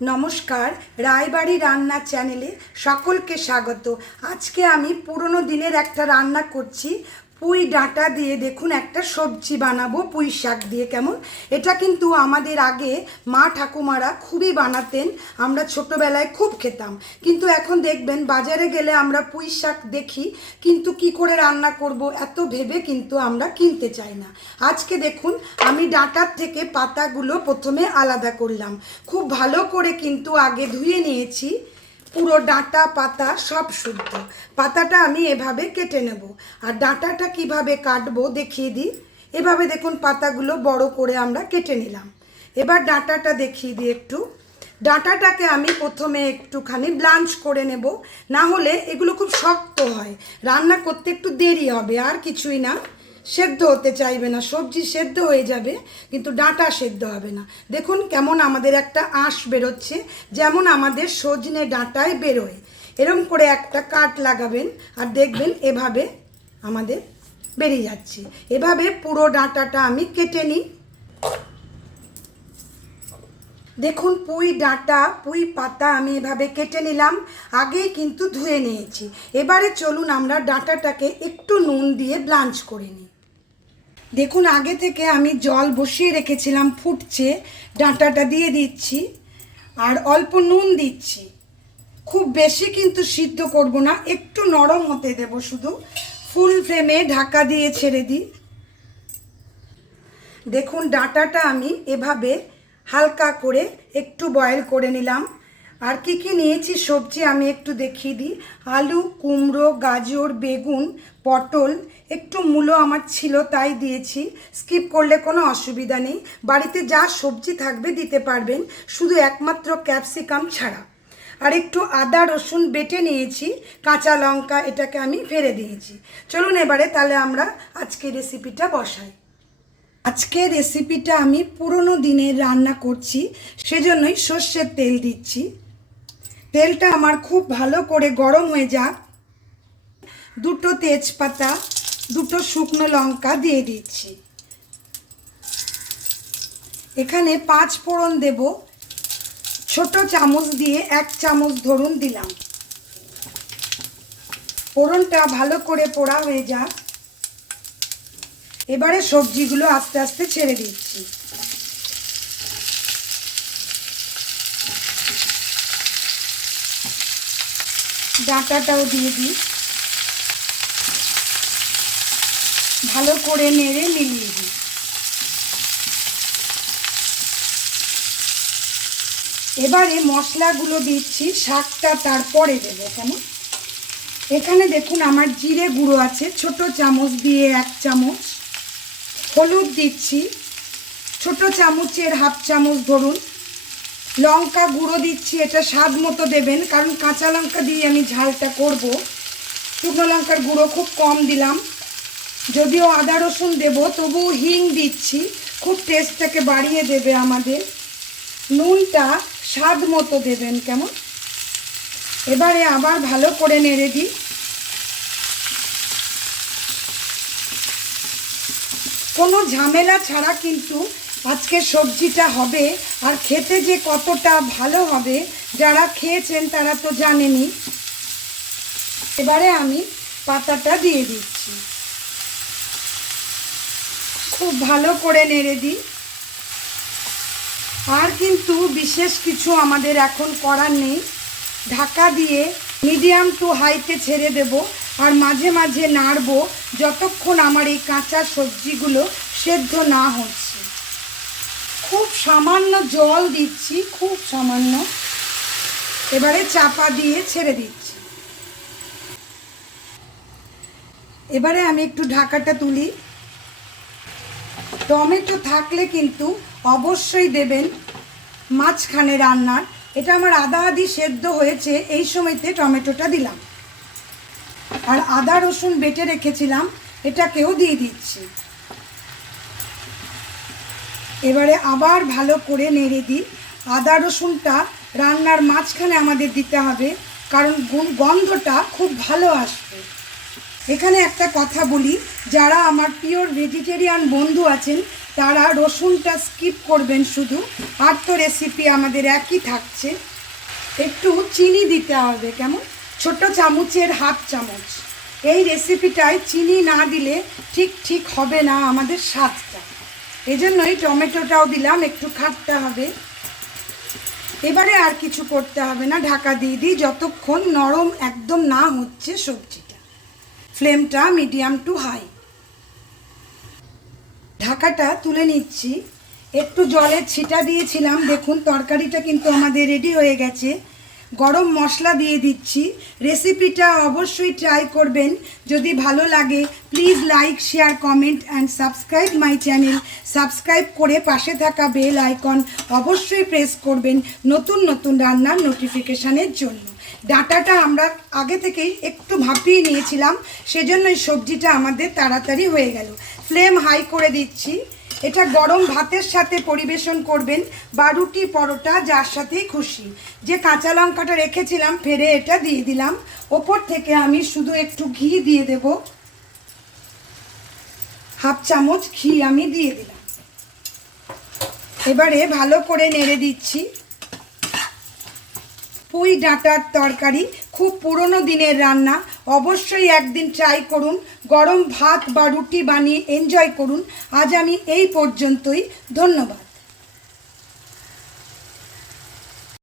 নমস্কার, রায়বাড়ি রান্না চ্যানেলে সকলকে স্বাগত। আজকে আমি পুরনো দিনের একটা রান্না করছি। পুঁই ডাঁটা দিয়ে দেখুন একটা সবজি বানাবো পুঁই শাক দিয়ে। কেমন, এটা কিন্তু আমাদের আগে মা ঠাকুমারা খুবই বানাতেন, আমরা ছোটোবেলায় খুব খেতাম। কিন্তু এখন দেখবেন বাজারে গেলে আমরা পুঁই শাক দেখি, কিন্তু কি করে রান্না করব এত ভেবে কিন্তু আমরা কিনতে চাই না। আজকে দেখুন আমি ডাঁটার থেকে পাতাগুলো প্রথমে আলাদা করলাম, খুব ভালো করে কিন্তু আগে ধুয়ে নিয়েছি। পুরো ডাঁটা পাতা সব শুদ্ধ। পাতাটা আমি এভাবে কেটে নেব, আর ডাঁটাটা কিভাবে কাটবো দেখিয়ে দিই। এভাবে দেখুন পাতাগুলো বড় করে আমরা কেটে নিলাম। এবার ডাঁটাটা দেখিয়ে দিই একটু। ডাঁটাটাকে আমি প্রথমে একটুখানি ব্লাঞ্চ করে নেব, না হলে এগুলো খুব শক্ত হয়, রান্না করতে একটু দেরি হবে, আর কিছুই না। সেদ্ধ হতে চাইবে না, সবজি সেদ্ধ হয়ে যাবে কিন্তু ডাঁটা সেদ্ধ হবে না। দেখুন কেমন আমাদের একটা আঁশ বেরোচ্ছে, যেমন আমাদের সজনে ডাঁটায় বেরোয়। এরম করে একটা কাট লাগাবেন আর দেখবেন এভাবে আমাদের বেরিয়ে যাচ্ছে। এভাবে পুরো ডাঁটাটা আমি কেটে নিই। দেখুন পুঁই ডাঁটা পুঁই পাতা আমি এভাবে কেটে নিলাম, আগেই কিন্তু ধুয়ে নিয়েছি। এবারে চলুন আমরা ডাঁটাটাকে একটু নুন দিয়ে ব্লাঞ্চ করে নিই। দেখুন আগে থেকে আমি জল বসিয়ে রেখেছিলাম, ফুটছে। ডাঁটাটা দিয়ে দিচ্ছি আর অল্প নুন দিচ্ছি। খুব বেশি কিন্তু সিদ্ধ করব না, একটু নরম হতে দেব শুধু। ফুল ফ্লেমে ঢাকা দিয়ে ছেড়ে দিই। দেখুন ডাঁটাটা আমি এভাবে হালকা করে একটু বয়েল করে নিলাম। আর কি কি নিয়েছি সবজি আমি একটু দেখিয়ে দিই। আলু, কুমড়ো, গাজর, বেগুন, পটল, একটু মূলো আমার ছিল তাই দিয়েছি, স্কিপ করলে কোনো অসুবিধা নেই। বাড়িতে যা সবজি থাকবে দিতে পারবেন, শুধু একমাত্র ক্যাপসিকাম ছাড়া। আর একটু আদা রসুন বেটে নিয়েছি, কাঁচা লঙ্কা এটাকে আমি ফেলে দিয়েছি। চলুন এবারে তাহলে আমরা আজকের রেসিপিটা বসাই। আজকে রেসিপিটা আমি পুরনো দিনের রান্না করছি, সেজন্যই সর্ষের তেল দিচ্ছি। তেলটা আমার খুব ভালো করে গরম হয়ে যাক। দুটো তেজপাতা, দুটো শুকনো লঙ্কা দিয়ে দিচ্ছি। এখানে 5 ফোড়ন দেব, ছোট চামচ দিয়ে 1 চামচ ধরুন দিলাম। ফোড়নটা ভালো করে পোড়া হয়ে যাক। এবারে সবজিগুলো আস্তে আস্তে ছেড়ে দিচ্ছি। ডাঁটাটাও দিয়ে দিই, ভালো করে নেড়ে মিলিয়ে দিই। এবারে মশলাগুলো দিচ্ছি, শাকটা তারপরে দেবো। কেমন, এখানে দেখুন আমার জিরে গুঁড়ো আছে ছোট চামচ দিয়ে 1 চামচ। হলুদ দিচ্ছি ছোট চামচের হাফ চামচ ধরুন। লঙ্কা গুঁড়ো দিচ্ছি, এটা স্বাদ মতো দেবেন, কারণ কাঁচা লঙ্কা দিয়ে আমি ঝালটা করব। শুকনো লঙ্কার গুঁড়ো খুব কম দিলাম, যদিও আদা রসুন দেব, তবুও হিং দিচ্ছি, খুব টেস্টটাকে বাড়িয়ে দেবে আমাদের। নুনটা স্বাদ মতো দেবেন। কেমন, এবারে আবার ভালো করে নেড়ে দিই। কোনো ঝামেলা ছাড়া কিন্তু আজকে সবজিটা হবে, আর খেতে যে কতটা ভালো হবে যারা খেয়েছেন তারা তো জানেনই। এবারে আমি পাতাটা দিয়ে দিচ্ছি, খুব ভালো করে নেড়ে দিই। আর কিন্তু বিশেষ কিছু আমাদের এখন করার নেই, ঢাকা দিয়ে মিডিয়াম টু হাইতে ছেড়ে দেব, আর মাঝে মাঝে নাড়বো যতক্ষণ আমার এই কাঁচা সবজিগুলো সেদ্ধ না হচ্ছে। খুব সামান্য জল দিচ্ছি, খুব সামান্য। এবারে চাপা দিয়ে ছেড়ে দিচ্ছি। এবারে আমি একটু ঢাকাটা তুলি। টমেটো থাকলে কিন্তু অবশ্যই দেবেন মাঝখানে রান্নার। এটা আমার আধা আধি সেদ্ধ হয়েছে, এই সময়তে টমেটোটা দিলাম। আর আদা রসুন বেটে রেখেছিলাম, এটাকেও দিয়ে দিচ্ছি। এবারে আবার ভালো করে নেড়ে দিই। আদা রসুনটা রান্নার মাঝখানে আমাদের দিতে হবে, কারণ গন্ধটা খুব ভালো আসবে। এখানে একটা কথা বলি, যারা আমার পিওর ভেজিটেরিয়ান বন্ধু আছেন তারা রসুনটা স্কিপ করবেন শুধু। আর তো রেসিপি আমাদের একই থাকছে। একটু চিনি দিতে হবে, কেমন ছোট চামচের হাফ চামচ। এই রেসিপিটায় চিনি না দিলে ঠিক হবে না আমাদের স্বাদটা, এজন্যই টমেটোটাও দিলাম, একটু খাটতে হবে। এবারে আর কিছু করতে হবে না, ঢাকা দিয়ে দিই যতক্ষণ নরম একদম না হচ্ছে সবজিটা। ফ্লেমটা মিডিয়াম টু হাই। ঢাকাটা তুলে নিচ্ছি। একটু জলের ছিটা দিয়েছিলাম, দেখুন তরকারিটা কিন্তু আমাদের রেডি হয়ে গেছে। গরম মশলা দিয়ে দিচ্ছি। রেসিপিটা অবশ্যই ট্রাই করবেন। যদি ভালো লাগে please like, share, comment and subscribe my channel. Subscribe করে পাশে থাকা বেল আইকন অবশ্যই প্রেস করবেন নতুন নতুন রান্নার নোটিফিকেশানের জন্য। ডাঁটাটা আমরা আগে থেকেই একটু ভাপিয়ে নিয়েছিলাম, সেজন্যই সবজিটা আমাদের তাড়াতাড়ি হয়ে গেল। ফ্লেম হাই করে দিচ্ছি। এটা গরম ভাতের সাথে পরিবেশন করবেন বা রুটি পরোটা যার সাথেই খুশি। যে কাঁচা লঙ্কাটা রেখেছিলাম ফেরে এটা দিয়ে দিলাম। ওপর থেকে আমি শুধু একটু ঘি দিয়ে দেব, হাফ চামচ ঘি আমি দিয়ে দিলাম। এবারে ভালো করে নেড়ে দিচ্ছি। পুঁই ডাঁটার তরকারি খুব পুরনো দিনের রান্না, অবশ্যই একদিন ট্রাই করুন। গরম ভাত বা রুটি বানিয়ে এনজয় করুন। আজ আমি এই পর্যন্তই, ধন্যবাদ।